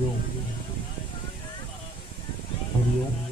हरिओम हरिओम।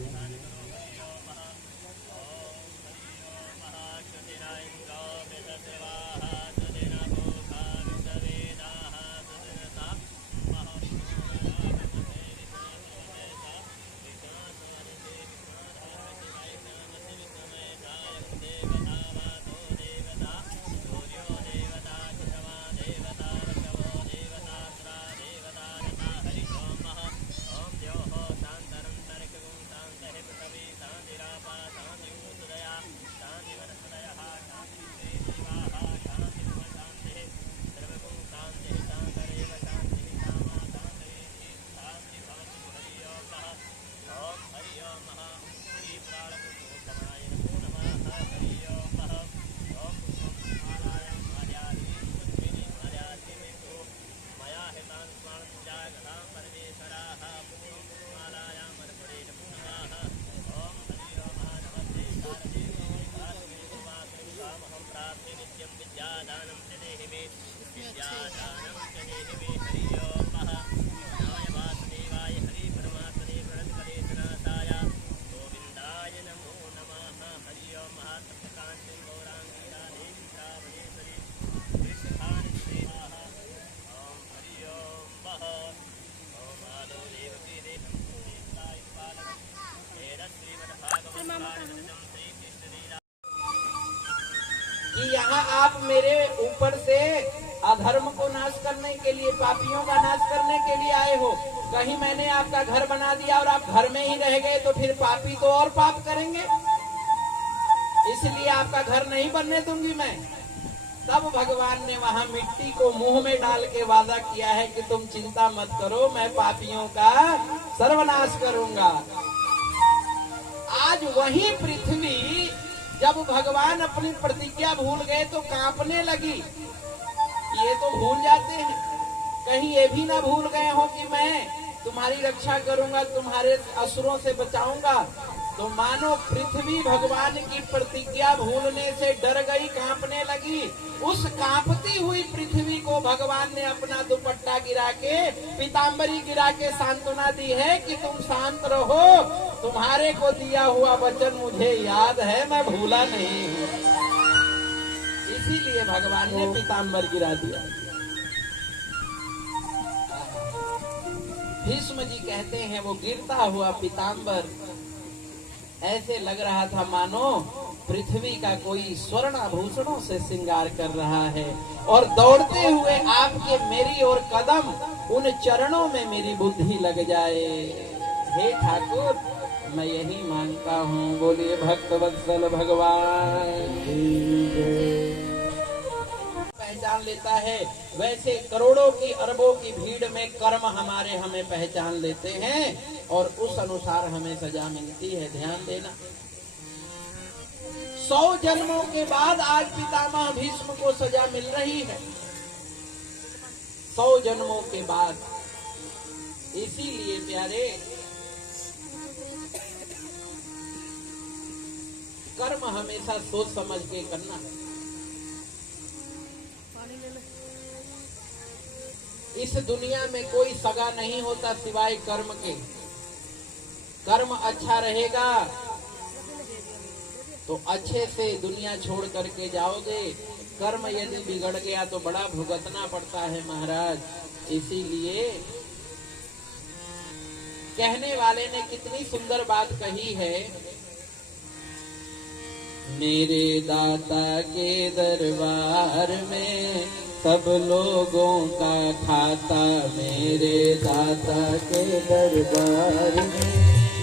कि यहाँ आप मेरे ऊपर से अधर्म को नाश करने के लिए, पापियों का नाश करने के लिए आए हो। कहीं मैंने आपका घर बना दिया और आप घर में ही रह गए तो फिर पापी तो और पाप करेंगे, इसलिए आपका घर नहीं बनने दूंगी मैं। तब भगवान ने वहां मिट्टी को मुंह में डाल के वादा किया है कि तुम चिंता मत करो, मैं पापियों का सर्वनाश करूंगा। आज वही पृथ्वी जब भगवान अपनी प्रतिज्ञा भूल गए तो कांपने लगी। ये तो भूल जाते हैं, कहीं ये भी ना भूल गए हो कि मैं तुम्हारी रक्षा करूंगा, तुम्हारे असुरों से बचाऊंगा। तो मानो पृथ्वी भगवान की प्रतिज्ञा भूलने से डर गई, कांपने लगी। उस कांपती हुई पृथ्वी को भगवान ने अपना दुपट्टा गिरा के, पीताम्बरी गिरा के सांत्वना दी है कि तुम शांत रहो, तुम्हारे को दिया हुआ वचन मुझे याद है, मैं भूला नहीं हूँ। इसीलिए भगवान ने पीताम्बर गिरा दिया। भीष्म जी कहते हैं वो गिरता हुआ पीताम्बर ऐसे लग रहा था मानो पृथ्वी का कोई स्वर्ण आभूषणों से श्रृंगार कर रहा है, और दौड़ते हुए आपके मेरी ओर कदम, उन चरणों में मेरी बुद्धि लग जाए। हे ठाकुर, मैं यही मांगता हूँ। बोलिए भक्त वत्सल भगवान पहचान लेता है। वैसे करोड़ों की अरबों की भीड़ में कर्म हमारे हमें पहचान लेते हैं और उस अनुसार हमें सजा मिलती है। ध्यान देना, 100 जन्मों के बाद आज पितामह भीष्म को सजा मिल रही है, 100 जन्मों के बाद। इसीलिए प्यारे, कर्म हमेशा सोच समझ के करना है। इस दुनिया में कोई सगा नहीं होता सिवाय कर्म के। कर्म अच्छा रहेगा तो अच्छे से दुनिया छोड़ करके जाओगे, कर्म यदि बिगड़ गया तो बड़ा भुगतना पड़ता है महाराज। इसीलिए कहने वाले ने कितनी सुंदर बात कही है, मेरे दाता के दरबार में सब लोगों का खाता, मेरे दाता के दरबार में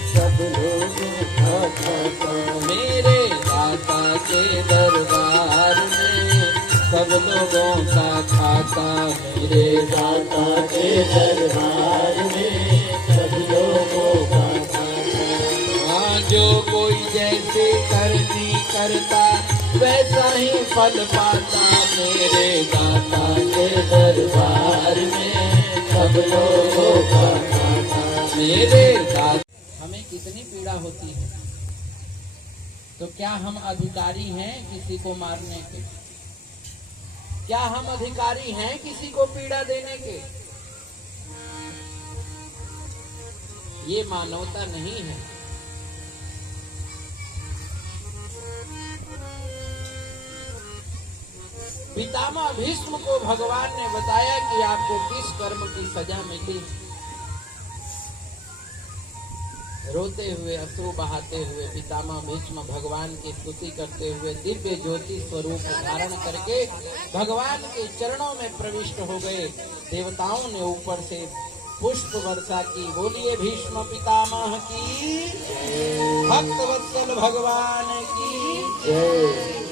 सब लोगों का खाता, मेरे दाता के दरबार में सब लोगों का खाता, मेरे दाता के दरबार में सब लोगों का खाता। जो कोई जैसे करनी करता वैसा ही फल पाता, मेरे दाता के दरबार में सब लोगों का खाता, मेरे दाता। हमें कितनी पीड़ा होती है, तो क्या हम अधिकारी हैं किसी को मारने के? क्या हम अधिकारी हैं किसी को पीड़ा देने के? ये मानवता नहीं है। पितामह भीष्म को भगवान ने बताया कि आपको किस कर्म की सजा मिली। रोते हुए, अश्रु बहाते हुए पितामह भीष्म भगवान की स्तुति करते हुए दिव्य ज्योति स्वरूप धारण करके भगवान के चरणों में प्रविष्ट हो गए। देवताओं ने ऊपर से पुष्प वर्षा की। बोलिए भीष्म पितामह की, भक्त वत्सल भगवान की जय।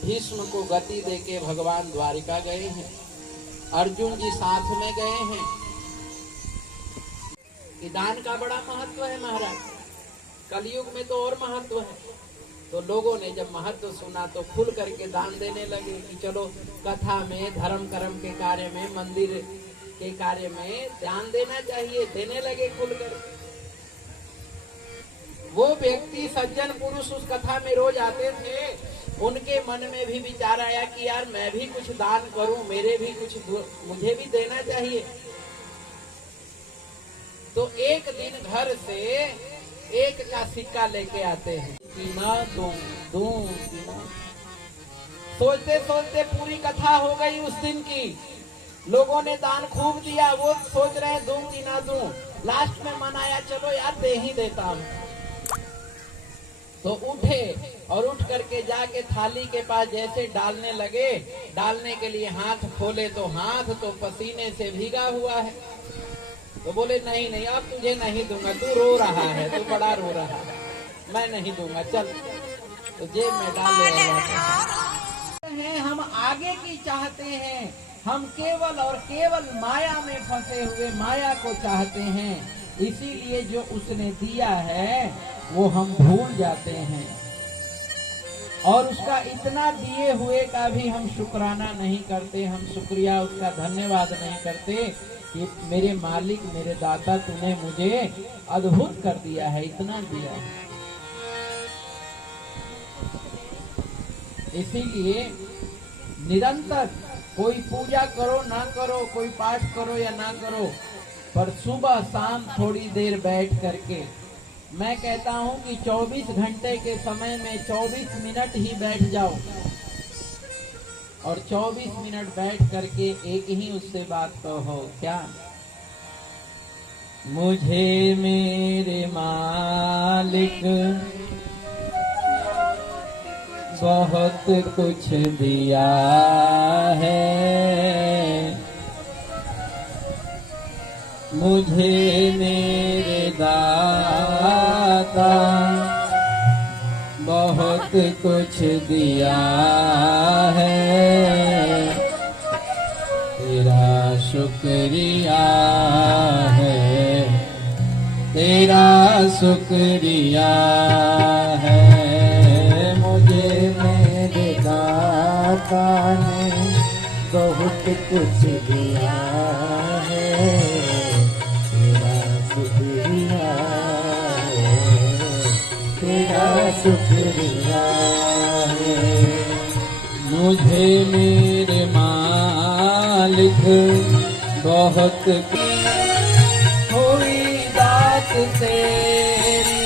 भीष्म को गति देके भगवान द्वारिका गए हैं। अर्जुन जी साथ में गए हैं। कि दान का बड़ा महत्व है महाराज, कलयुग में तो और महत्व है। तो लोगों ने जब महत्व सुना तो खुल करके दान देने लगे कि चलो कथा में, धर्म कर्म के कार्य में, मंदिर के कार्य में ध्यान देना चाहिए। देने लगे खुलकर। वो व्यक्ति सज्जन पुरुष उस कथा में रोज आते थे, उनके मन में भी विचार आया कि यार मैं भी कुछ दान करूं, मेरे भी कुछ, मुझे भी देना चाहिए। तो एक दिन घर से एक का सिक्का लेके आते हैं। सोचते सोचते पूरी कथा हो गई उस दिन की। लोगों ने दान खूब दिया, वो सोच रहे दूं कि ना दूं। लास्ट में मन आया चलो यार दे ही देता हूं। तो उठे और उठ करके जाके थाली के पास जैसे डालने लगे, डालने के लिए हाथ खोले तो हाथ तो पसीने से भीगा हुआ है। तो बोले नहीं नहीं अब तुझे नहीं दूंगा, तू रो रहा है, तू बड़ा रो रहा है, मैं नहीं दूंगा, चल। तो जेब में डाल ले। हम आगे की चाहते हैं, हम केवल और केवल माया में फंसे हुए माया को चाहते हैं। इसीलिए जो उसने दिया है वो हम भूल जाते हैं और उसका इतना दिए हुए का भी हम शुक्राना नहीं करते। हम शुक्रिया, उसका धन्यवाद नहीं करते कि मेरे मालिक, मेरे दाता, तूने मुझे अद्भुत कर दिया है, इतना दिया है। इसीलिए निरंतर कोई पूजा करो ना करो, कोई पाठ करो या ना करो, पर सुबह शाम थोड़ी देर बैठ करके, मैं कहता हूं कि 24 घंटे के समय में 24 मिनट ही बैठ जाओ और 24 मिनट बैठ करके एक ही उससे बात कहो। क्या? मुझे मेरे मालिक बहुत कुछ दिया है, मुझे मेरे दाता बहुत कुछ दिया है। तेरा शुक्रिया है, तेरा शुक्रिया है। मुझे मेरे दाता ने बहुत कुछ दिया है, तेरा शुक्रिया है, तेरा शुक्रिया है। मुझे मेरे मालिक बहुत हुई बात तेरी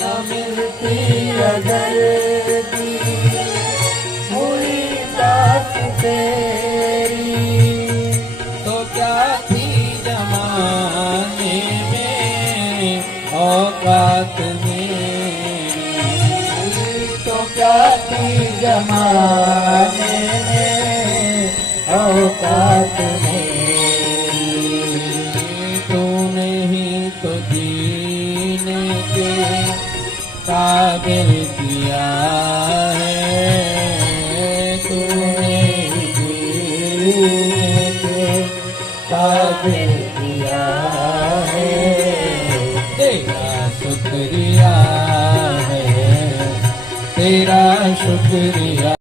न मिलती अगर दी, हुई बात तेरी तो क्या थी जमाने में औकात मेरी, तो क्या थी जमाने में औकात मेरी। तूने ही तो जीने के काबिल किया है, तूने ही जीने के काबिल किया है। तेरा शुक्रिया है, तेरा शुक्रिया।